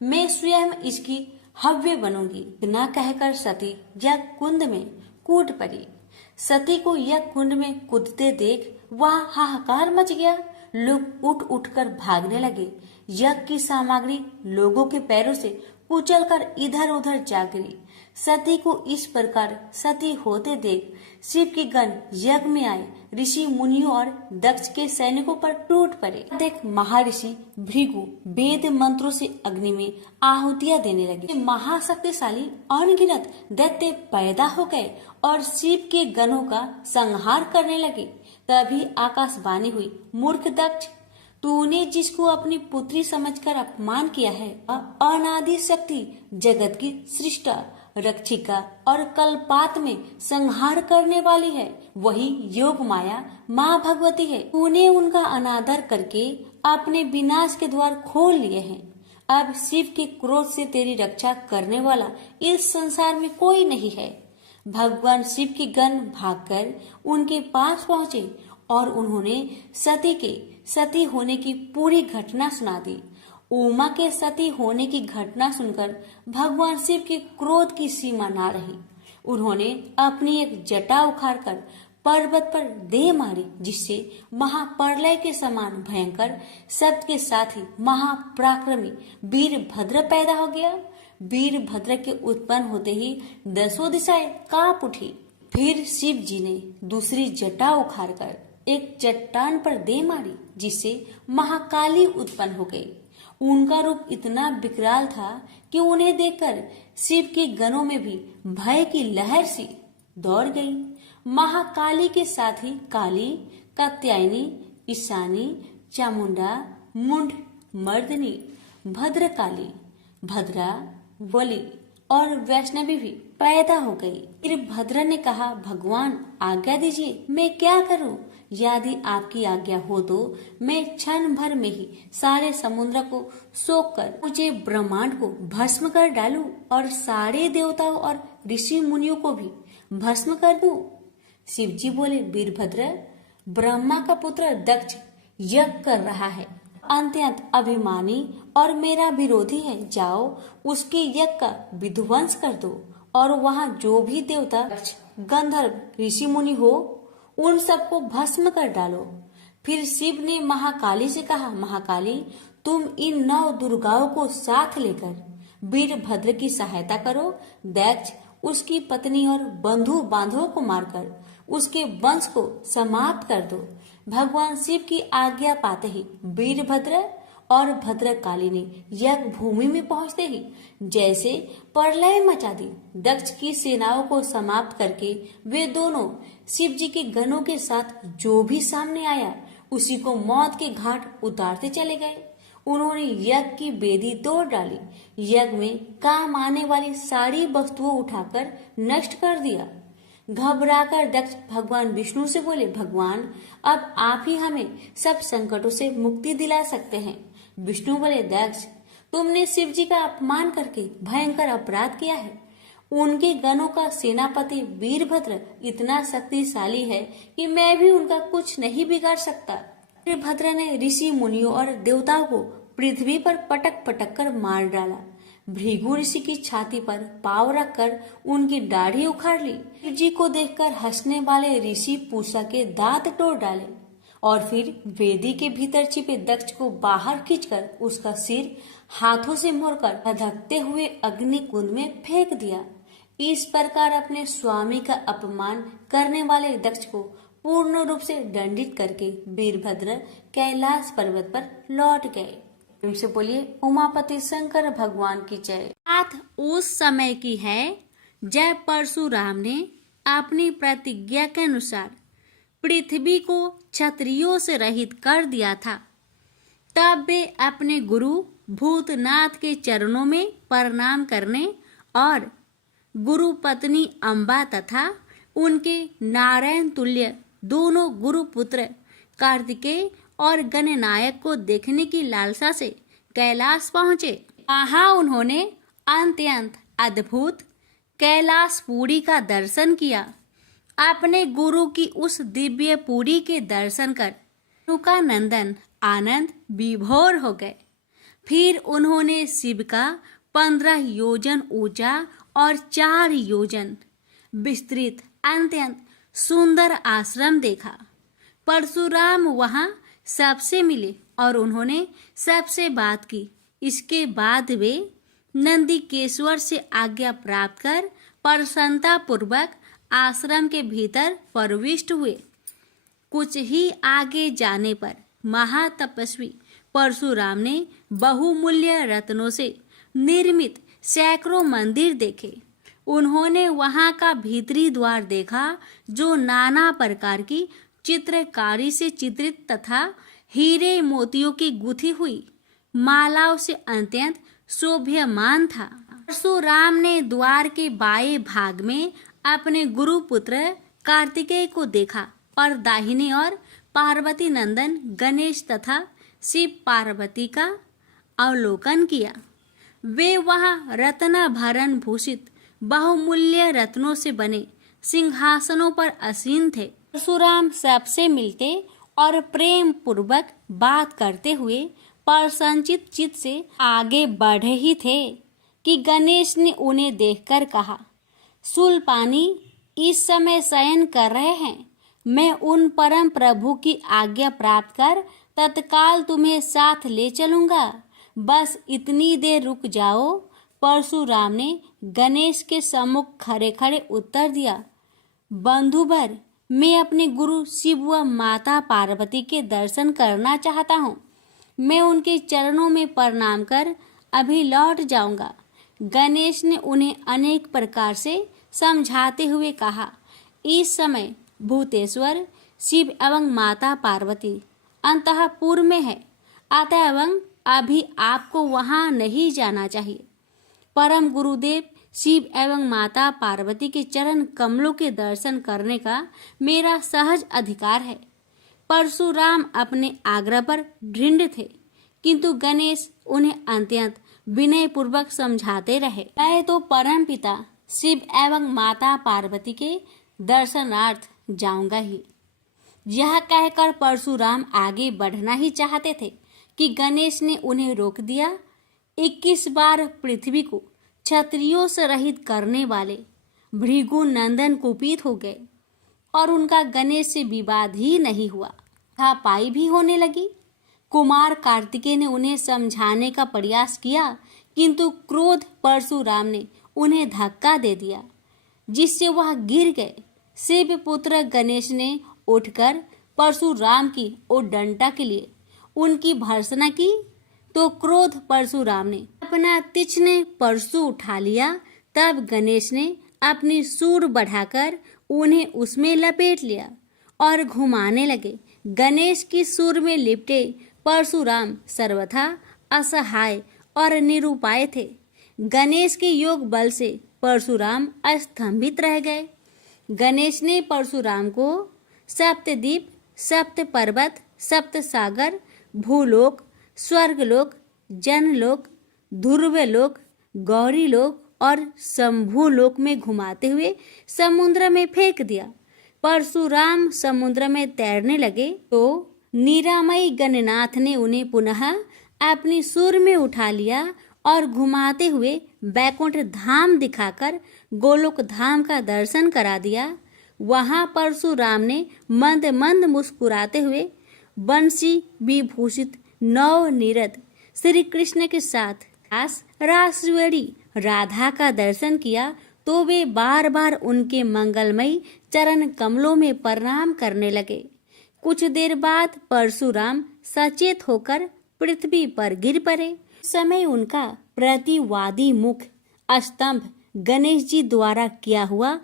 मैं स्वयं इसकी हव्य बनूंगी। इतना कहकर सती यज्ञ कुंड में कूद पड़ी। सती को यज्ञ कुंड में कूदते देख वहाँ हाहाकार मच गया। लोग उठ उठकर भागने लगे। यज्ञ की सामग्री लोगों के पैरों से कुचलकर इधर उधर जा गिरी। सती को इस प्रकार सती होते देख शिव की गण यज्ञ में आए ऋषि मुनियों और दक्ष के सैनिकों पर टूट पड़े। देख महर्षि भृगु वेद मंत्रों से अग्नि में आहुतियां देने लगे। महाशक्तिशाली अनगिनत दैत्य पैदा हो गए और शिव के गणों का संहार करने लगे। तभी आकाशवाणी हुई, मूर्ख दक्ष, तूने जिसको अपनी पुत्री समझकर अपमान किया है, अनादि शक्ति जगत की सृष्टा रक्षिका और कल्पात में संहार करने वाली है, वही योग माया माँ भगवती है। तूने उनका अनादर करके अपने विनाश के द्वार खोल लिए हैं। अब शिव के क्रोध से तेरी रक्षा करने वाला इस संसार में कोई नहीं है। भगवान शिव के गण भागकर उनके पास पहुँचे और उन्होंने सती के सती होने की पूरी घटना सुना दी। उमा के सती होने की घटना सुनकर भगवान शिव के क्रोध की सीमा ना रही। उन्होंने अपनी एक जटा उखाड़कर पर्वत पर दे मारी, जिससे महाप्रलय के समान भयंकर शब्द के साथ ही महापराक्रमी वीरभद्र पैदा हो गया। वीरभद्र के उत्पन्न होते ही 10 दिशाएं कांप उठी। फिर शिव जी ने दूसरी जटा उखाड़कर एक चट्टान पर दे मारी, जिससे महाकाली उत्पन्न हो गई। उनका रूप इतना विकराल था कि उन्हें देखकर शिव के गणों में भी भय की लहर सी दौड़ गई। महाकाली के साथ ही काली, कात्यायनी, ईशानी, चामुंडा, मुंड, मर्दनी, भद्रकाली, भद्रा, बलि और वैष्णवी भी पैदा हो गई। फिर भद्र ने कहा, भगवान आज्ञा दीजिए, मैं क्या करूं? यदि आपकी आज्ञा हो तो मैं क्षण भर में ही सारे समुद्र को सोख कर मुझे ब्रह्मांड को भस्म कर डालूं और सारे देवताओं और ऋषि मुनियों को भी भस्म कर दूं। शिव जी बोले, वीरभद्र, ब्रह्मा का पुत्र दक्ष यज्ञ कर रहा है, अत्यंत अभिमानी और मेरा विरोधी है। जाओ उसके यज्ञ का विध्वंस कर दो और वहाँ जो भी देवता, गंधर्व, ऋषि मुनि हो उन सबको भस्म कर डालो। फिर शिव ने महाकाली से कहा, महाकाली, तुम इन 9 दुर्गाओं को साथ लेकर वीरभद्र की सहायता करो। दक्ष उसकी पत्नी और बंधु बांधवों को मारकर उसके वंश को समाप्त कर दो। भगवान शिव की आज्ञा पाते ही वीरभद्र और भद्रकाली ने यज्ञ भूमि में पहुंचते ही जैसे प्रलय मचा दी। दक्ष की सेनाओं को समाप्त करके वे दोनों शिव जी के गणों के साथ जो भी सामने आया उसी को मौत के घाट उतारते चले गए। उन्होंने यज्ञ की वेदी तोड़ डाली, यज्ञ में काम आने वाली सारी वस्तुओं उठाकर नष्ट कर दिया। घबराकर दक्ष भगवान विष्णु से बोले, भगवान, अब आप ही हमें सब संकटों से मुक्ति दिला सकते हैं। विष्णु बोले, दक्ष, तुमने शिव जी का अपमान करके भयंकर अपराध किया है। उनके गणों का सेनापति वीरभद्र इतना शक्तिशाली है कि मैं भी उनका कुछ नहीं बिगाड़ सकता। वीरभद्र ने ऋषि मुनियों और देवताओं को पृथ्वी पर पटक पटक कर मार डाला। भृगु ऋषि की छाती पर पांव रखकर उनकी दाढ़ी उखाड़ ली। शिव जी को देखकर हंसने वाले ऋषि पूषा के दांत तोड़ डाले और फिर वेदी के भीतर छिपे दक्ष को बाहर खींचकर उसका सिर हाथों से मोड़कर धधकते हुए अग्नि कुंड में फेंक दिया। इस प्रकार अपने स्वामी का अपमान करने वाले दक्ष को पूर्ण रूप से दंडित करके वीरभद्र कैलाश पर्वत पर लौट गए। से बोलिए, उमापति शंकर भगवान की जय। बात उस समय की है जब परशुराम ने अपनी प्रतिज्ञा के अनुसार पृथ्वी को क्षत्रियों से रहित कर दिया था। तब वे अपने गुरु भूतनाथ के चरणों में प्रणाम करने और गुरु पत्नी अम्बा तथा उनके नारायण तुल्य दोनों गुरुपुत्र कार्तिकेय और गणनायक को देखने की लालसा से कैलाश पहुँचे। वहाँ उन्होंने अत्यंत अद्भुत कैलाशपुरी का दर्शन किया। अपने गुरु की उस दिव्य पुरी के दर्शन कर उनका नंदन आनंद विभोर हो गए। फिर उन्होंने शिव का 15 योजन ऊंचा और 4 योजन विस्तृत अत्यंत सुंदर आश्रम देखा। परशुराम वहां सबसे मिले और उन्होंने सबसे बात की। इसके बाद वे नंदीकेश्वर से आज्ञा प्राप्त कर प्रसन्नता पूर्वक आश्रम के भीतर प्रविष्ट हुए। कुछ ही आगे जाने पर महातपस्वी परशुराम ने बहुमूल्य रत्नों से निर्मित सैकड़ों मंदिर देखे। उन्होंने वहां का भीतरी द्वार देखा जो नाना प्रकार की चित्रकारी से चित्रित तथा हीरे मोतियों की गुथी हुई मालाओं से अत्यंत शोभ्यमान था। परशुराम ने द्वार के बाएं भाग में अपने गुरुपुत्र कार्तिकेय को देखा और दाहिने ओर पार्वती नंदन गणेश तथा शिव पार्वती का अवलोकन किया। वे वहां रत्नाभरण भूषित बहुमूल्य रत्नों से बने सिंहासनों पर आसीन थे। परशुराम सबसे मिलते और प्रेम पूर्वक बात करते हुए प्रसन्नचित चित्त से आगे बढ़े ही थे कि गणेश ने उन्हें देखकर कहा, शूलपाणी इस समय शयन कर रहे हैं। मैं उन परम प्रभु की आज्ञा प्राप्त कर तत्काल तुम्हें साथ ले चलूंगा। बस इतनी देर रुक जाओ। परशुराम ने गणेश के सम्मुख खड़े खड़े उत्तर दिया, बंधुवर, मैं अपने गुरु शिव व माता पार्वती के दर्शन करना चाहता हूँ। मैं उनके चरणों में प्रणाम कर अभी लौट जाऊंगा। गणेश ने उन्हें अनेक प्रकार से समझाते हुए कहा, इस समय भूतेश्वर शिव एवं माता पार्वती अंतःपुर में है, अतएव अभी आपको वहां नहीं जाना चाहिए। परम गुरुदेव शिव एवं माता पार्वती के चरण कमलों के दर्शन करने का मेरा सहज अधिकार है। परशुराम अपने आग्रह पर दृढ़ थे, किंतु गणेश उन्हें अत्यंत विनय पूर्वक समझाते रहे। मैं तो परम पिता शिव एवं माता पार्वती के दर्शनार्थ जाऊंगा ही। यह कहकर परशुराम आगे बढ़ना ही चाहते थे कि गणेश ने उन्हें रोक दिया। 21 बार पृथ्वी को क्षत्रियों से रहित करने वाले भृगु नंदन कुपित हो गए और उनका गणेश से विवाद ही नहीं हुआ, हाथापाई भी होने लगी। कुमार कार्तिकेय ने उन्हें समझाने का प्रयास किया, किंतु क्रोध परशुराम ने उन्हें धक्का दे दिया, जिससे वह गिर गए। शिव पुत्र गणेश ने उठकर परशुराम की ओर डंडा के लिए उनकी भर्त्सना की, तो क्रोध परशुराम ने अपना तीक्ष्ण परशु उठा लिया। तब गणेश ने अपनी सूंड बढ़ाकर उन्हें उसमें लपेट लिया और घुमाने लगे। गणेश की सूंड में लिपटे परशुराम सर्वथा असहाय और निरुपाय थे। गणेश के योग बल से परशुराम अस्तंभित रह गए। गणेश ने परशुराम को सप्तद्वीप, सप्त पर्वत, सप्त सागर, भूलोक, स्वर्गलोक, जनलोक, ध्रुवलोक, गौरीलोक और शंभुलोक में घुमाते हुए समुद्र में फेंक दिया। परशुराम समुद्र में तैरने लगे तो निरामयी गणनाथ ने उन्हें पुनः अपनी सूंड में उठा लिया और घुमाते हुए बैकुंठ धाम दिखाकर गोलोक धाम का दर्शन करा दिया। वहां परशुराम ने मंद मंद मुस्कुराते हुए बंसी विभूषित नव निरत श्री कृष्ण के साथ रासवेणी राधा का दर्शन किया, तो वे बार बार उनके मंगलमयी चरण कमलों में प्रणाम करने लगे। कुछ देर बाद परशुराम सचेत होकर पृथ्वी पर गिर पड़े। समय उनका प्रतिवादी मुख स्तंभ गणेश जी द्वारा किया हुआ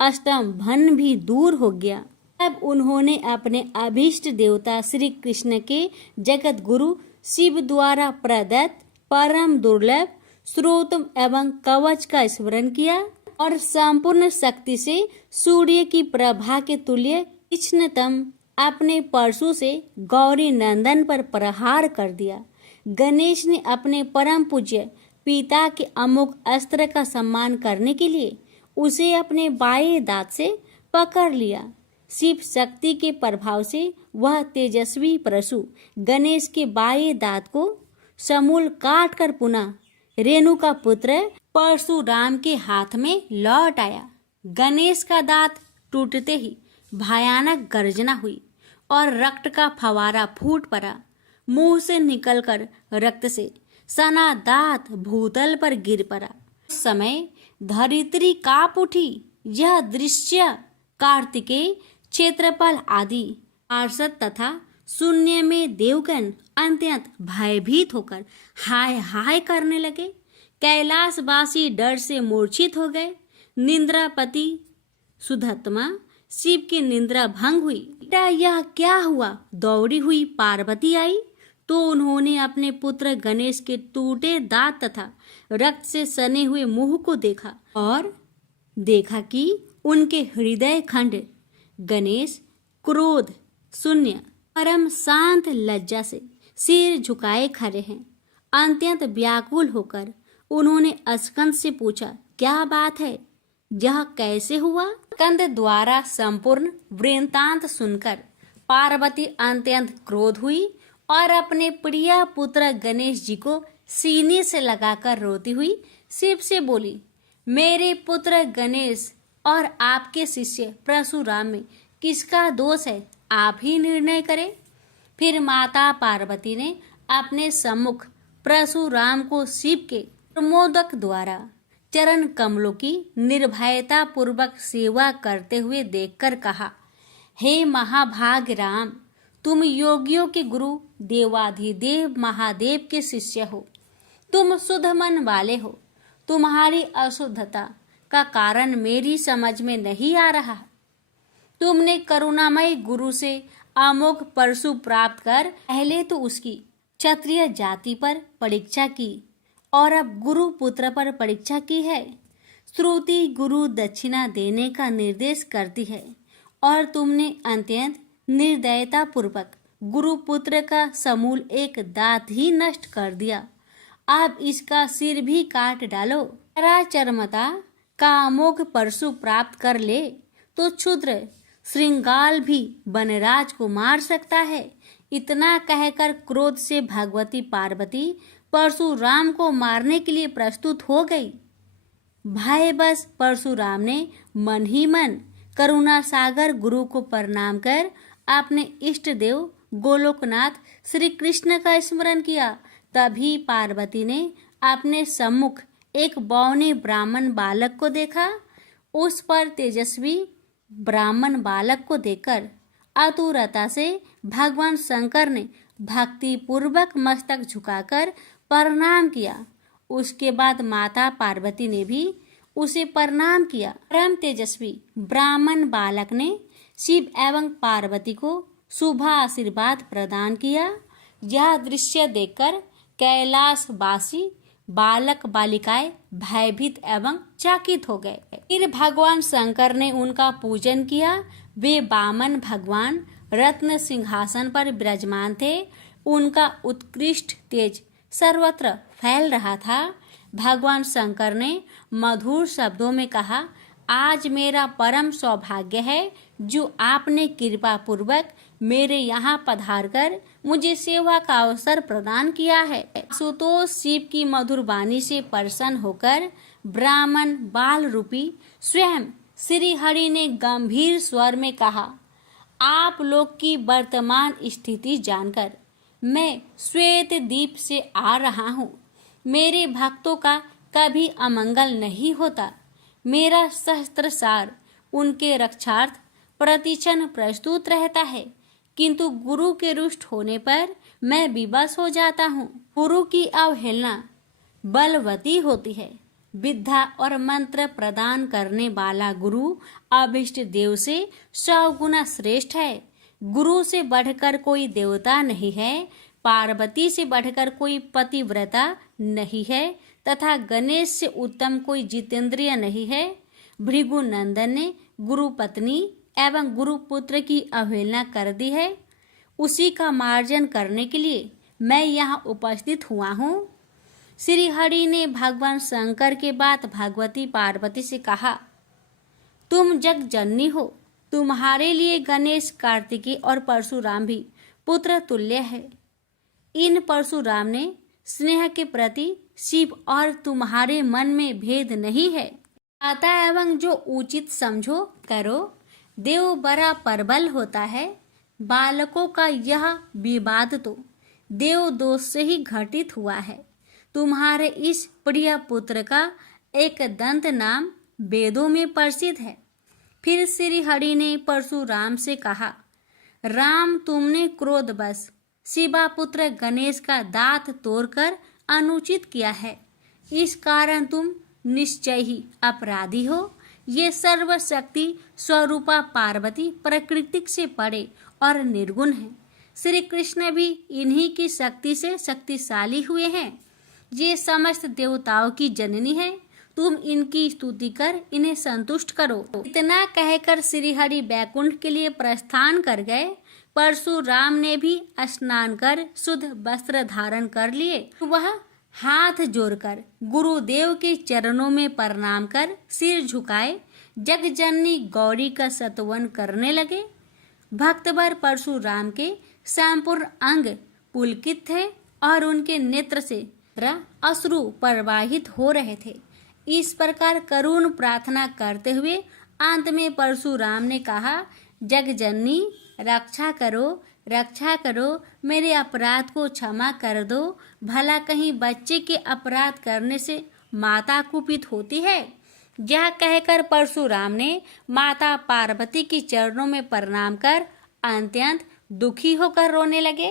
स्तंभन भी दूर हो गया। तब उन्होंने अपने अभीष्ट देवता श्री कृष्ण के जगत गुरु शिव द्वारा प्रदत्त परम दुर्लभ स्रोत एवं कवच का स्मरण किया। और संपूर्ण शक्ति से सूर्य की प्रभा के तुल्य तीक्ष्णतम अपने परशु से गौरी नंदन पर प्रहार कर दिया। गणेश ने अपने परम पूज्य पिता के अमोघ अस्त्र का सम्मान करने के लिए उसे अपने बाएं दांत से पकड़ लिया। शिव शक्ति के प्रभाव से वह तेजस्वी परशु गणेश के बाएं दांत को समूल काट कर पुनः रेणु का पुत्र परशुराम के हाथ में लौट आया। गणेश का दांत टूटते ही भयानक गर्जना हुई और रक्त का फवारा फूट पड़ा। मुंह से निकलकर रक्त से सना दांत भूतल पर गिर पड़ा। उस समय धरित्री कांप उठी। यह दृश्य कार्तिकेय, क्षेत्रपाल आदि पार्षद तथा शून्य में देवगण अत्यंत भयभीत होकर हाय हाय करने लगे। कैलाशवासी डर से मूर्छित हो गए। निंद्रापति सुधत्मा शिव की निंद्रा भंग हुई। बेटा यह क्या हुआ? दौड़ी हुई पार्वती आई तो उन्होंने अपने पुत्र गणेश के टूटे दांत तथा रक्त से सने हुए मुंह को देखा और देखा कि उनके हृदय खंड गणेश क्रोध शून्य परम शांत लज्जा से सिर झुकाए खड़े हैं। अत्यंत व्याकुल होकर उन्होंने स्कंद से पूछा, क्या बात है? यह कैसे हुआ? स्कंद द्वारा संपूर्ण वृत्तांत सुनकर पार्वती अत्यंत क्रोध हुई और अपने प्रिय पुत्र गणेश जी को सीने से लगाकर रोती हुई शिव से बोली, मेरे पुत्र गणेश और आपके शिष्य परशुराम में किसका दोष है? आप ही निर्णय करें। फिर माता पार्वती ने अपने सम्मुख परशुराम को शिव के प्रमोदक द्वारा चरण कमलों की निर्भयता पूर्वक सेवा करते हुए देखकर कहा, हे महाभाग राम, तुम योगियों के गुरु देवाधिदेव महादेव के शिष्य हो। तुम शुद्ध मन वाले हो। तुम्हारी अशुद्धता का कारण मेरी समझ में नहीं आ रहा। तुमने करुणामय गुरु से अमोघ परशु प्राप्त कर पहले तो उसकी क्षत्रिय जाति पर परीक्षा की और अब गुरु पुत्र पर परीक्षा की है। श्रुति गुरु दक्षिणा देने का निर्देश करती है और तुमने अत्यंत निर्दयता पूर्वक गुरु पुत्र का समूल एक दांत ही नष्ट कर दिया। अब इसका सिर भी काट डालो। चरमता का अमोघ परशु प्राप्त कर ले तो क्षुद्र श्रृंगाल भी वनराज को मार सकता है। इतना कहकर क्रोध से भगवती पार्वती परशुराम को मारने के लिए प्रस्तुत हो गई। भयवश परशुराम ने मन ही मन करुणा सागर गुरु को प्रणाम कर अपने इष्ट देव गोलोकनाथ श्री कृष्ण का स्मरण किया। तभी पार्वती ने अपने सम्मुख एक बौने ब्राह्मण बालक को देखा। उस पर तेजस्वी ब्राह्मण बालक को देखकर आतुरता से भगवान शंकर ने भक्ति पूर्वक मस्तक झुकाकर प्रणाम किया। उसके बाद माता पार्वती ने भी उसे प्रणाम किया। परम तेजस्वी ब्राह्मण बालक ने शिव एवं पार्वती को शुभ आशीर्वाद प्रदान किया। यह दृश्य देखकर कैलाशवासी बालक बालिकाएं भयभीत एवं चकित हो गए। फिर भगवान शंकर ने उनका पूजन किया। वे वामन भगवान रत्न सिंहासन पर विराजमान थे। उनका उत्कृष्ट तेज सर्वत्र फैल रहा था। भगवान शंकर ने मधुर शब्दों में कहा, आज मेरा परम सौभाग्य है जो आपने कृपा पूर्वक मेरे यहाँ पधार कर मुझे सेवा का अवसर प्रदान किया है। सुतोष शिव की मधुर वाणी से प्रसन्न होकर ब्राह्मण बाल रूपी स्वयं श्री हरि ने गंभीर स्वर में कहा, आप लोग की वर्तमान स्थिति जानकर मैं श्वेत द्वीप से आ रहा हूँ। मेरे भक्तों का कभी अमंगल नहीं होता। मेरा सहस्त्रसार उनके रक्षार्थ प्रतिक्षण प्रस्तुत रहता है, किंतु गुरु के रुष्ट होने पर मैं विवश हो जाता हूँ। गुरु की अवहेलना बलवती होती है। विद्या और मंत्र प्रदान करने वाला गुरु अभिष्ट देव से 100 गुना श्रेष्ठ है। गुरु से बढ़कर कोई देवता नहीं है, पार्वती से बढ़कर कोई पतिव्रता नहीं है, तथा गणेश से उत्तम कोई जितेंद्रिय नहीं है। भृगुनंदन ने गुरु पत्नी एवं गुरु पुत्र की अवहेलना कर दी है, उसी का मार्जन करने के लिए मैं यहाँ उपस्थित हुआ हूँ। श्री हरि ने भगवान शंकर के बाद भगवती पार्वती से कहा, तुम जग जननी हो, तुम्हारे लिए गणेश, कार्तिकेय और परशुराम भी पुत्र तुल्य है। इन परशुराम ने स्नेह के प्रति शिव और तुम्हारे मन में भेद नहीं है। आता एवं जो उचित समझो करो। देव बड़ा प्रबल होता है। बालकों का यह विवाद तो देव दोष से ही घटित हुआ है। तुम्हारे इस प्रिय पुत्र का एक दंत नाम वेदों में प्रसिद्ध है। फिर श्री हरि ने परशुराम से कहा, राम, तुमने क्रोधवश शिवा पुत्र गणेश का दांत तोड़कर अनुचित किया है। इस कारण तुम निश्चय ही अपराधी हो। ये सर्वशक्ति स्वरूपा पार्वती प्रकृति से परे और निर्गुण है। श्री कृष्ण भी इन्हीं की शक्ति से शक्तिशाली हुए हैं। ये समस्त देवताओं की जननी है। तुम इनकी स्तुति कर इन्हें संतुष्ट करो। इतना कहकर श्री हरि बैकुंठ के लिए प्रस्थान कर गए। परशुराम ने भी स्नान कर शुद्ध वस्त्र धारण कर लिए। वह हाथ जोड़कर गुरुदेव के चरणों में प्रणाम कर सिर झुकाए जगजननी गौरी का स्तवन करने लगे। भक्तवर परशुराम के संपूर्ण अंग पुलकित थे और उनके नेत्र से अश्रु प्रवाहित हो रहे थे। इस प्रकार करुण प्रार्थना करते हुए अंत में परशुराम ने कहा, जगजननी, रक्षा करो, मेरे अपराध को क्षमा कर दो। भला कहीं बच्चे के अपराध करने से माता कुपित होती है। यह कहकर परशुराम ने माता पार्वती के चरणों में प्रणाम कर अत्यंत दुखी होकर रोने लगे।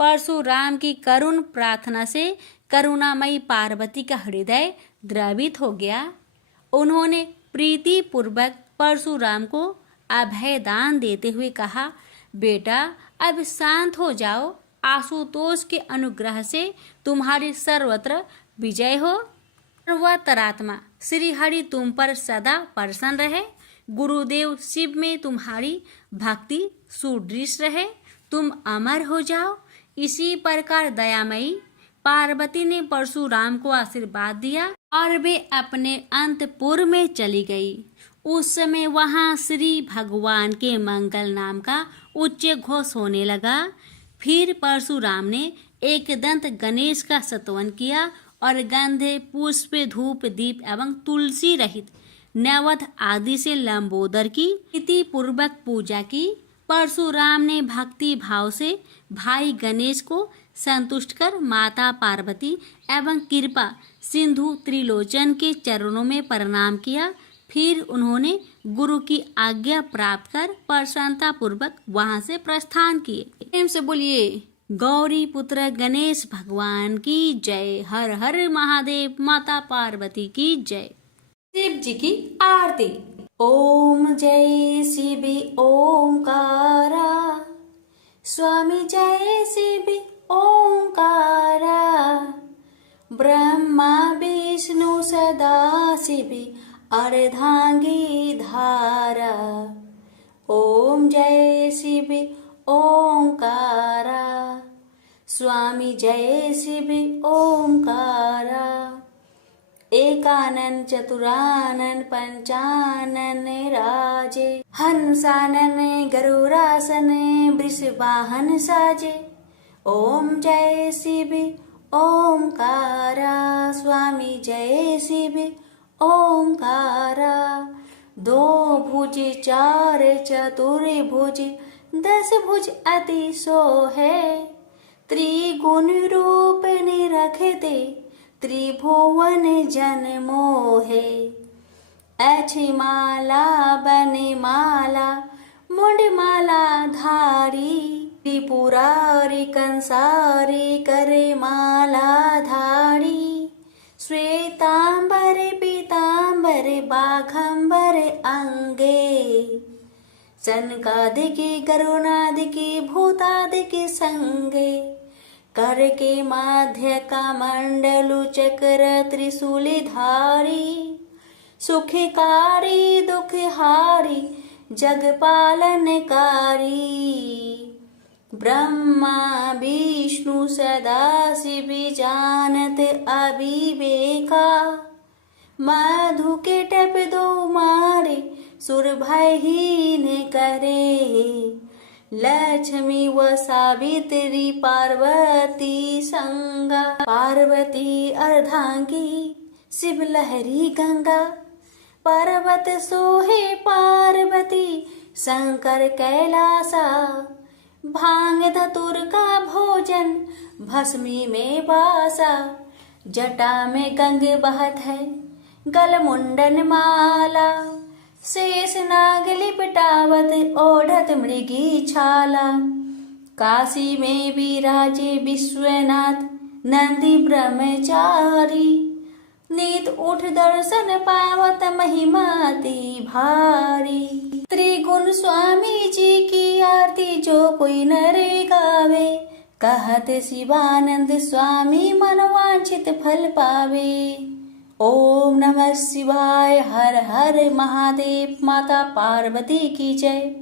परशुराम की करुण प्रार्थना से करुणामयी पार्वती का हृदय द्रवित हो गया। उन्होंने प्रीति पूर्वक परशुराम को अभय दान देते हुए कहा, बेटा, अब शांत हो जाओ। आशुतोष के अनुग्रह से तुम्हारी सर्वत्र विजय हो। सर्वतरात्मा श्री हरि तुम पर सदा प्रसन्न रहे। गुरुदेव शिव में तुम्हारी भक्ति सुदृढ़ रहे। तुम अमर हो जाओ। इसी प्रकार दयामयी पार्वती ने परशुराम को आशीर्वाद दिया और वे अपने अंतपुर में चली गई। उस समय वहां श्री भगवान के मंगल नाम का उच्च घोष होने लगा। फिर परशुराम ने एक दंत गणेश का स्तवन किया और गंधे, पुष्प, धूप, दीप एवं तुलसी रहित नैवेद्य आदि से लंबोदर की प्रीति पूर्वक पूजा की। परशुराम ने भक्ति भाव से भाई गणेश को संतुष्ट कर माता पार्वती एवं कृपा सिंधु त्रिलोचन के चरणों में प्रणाम किया। फिर उन्होंने गुरु की आज्ञा प्राप्त कर प्रसन्नता पूर्वक वहां से प्रस्थान किए। प्रेम से बोलिए गौरी पुत्र गणेश भगवान की जय। हर हर महादेव। माता पार्वती की जय। शिव जी की आरती। ओम जय शिव ओंकारा, स्वामी जय शिव ओंकारा, ब्रह्मा विष्णु सदा शिव अर्धांगी धारा। ओम जय शिव ओंकारा, स्वामी जय शिव ओंकारा, एकानन चतुरानन पंचानन राजे, हंसानन गरुड़ासन वृषवाहन साजे। ओम जय शिव ओंकारा, स्वामी जय शिव ओंकारा, दो भुज चार चतुर्भुज, 10 भुज अति सोहे, त्रिगुण रूप निरखते त्रिभुवन जन मोहे। अच्छी माला बने माला, मुंड माला धारी, त्रिपुरारी कंसारी करे माला धारी। श्वेतांबर पीतांबर बाघंबर अंगे, सनकादिकी गरुणादिकी भूतादिकी संगे। कर के माध्य का मंडलु चक्र त्रिशूली धारी, सुखकारी दुखहारी जग पालनकारी। ब्रह्मा विष्णु सदा शिव जानत अविवेका। मधु के टप दो मारे सुर भयहीन करे। लक्ष्मी व सावित्री पार्वती संगा। पार्वती अर्धांगी शिव लहरी गंगा। पर्वत सोहे पार्वती शंकर कैलासा। भांग धतुर का भोजन भस्मी में वासा। जटा में गंग बहत है गल मुंडन माला। शेष नाग लिपटावत ओढ़त मृगी छाला। काशी में विराजे विश्वनाथ नंदी ब्रह्मचारी। नीत उठ दर्शन पावत महिमाति भारी। त्रिगुण स्वामी जी की आरती जो कोई नरे गावे। कहत शिवानंद स्वामी मनवांछित फल पावे। ओम नमः शिवाय। हर हर महादेव। माता पार्वती की जय।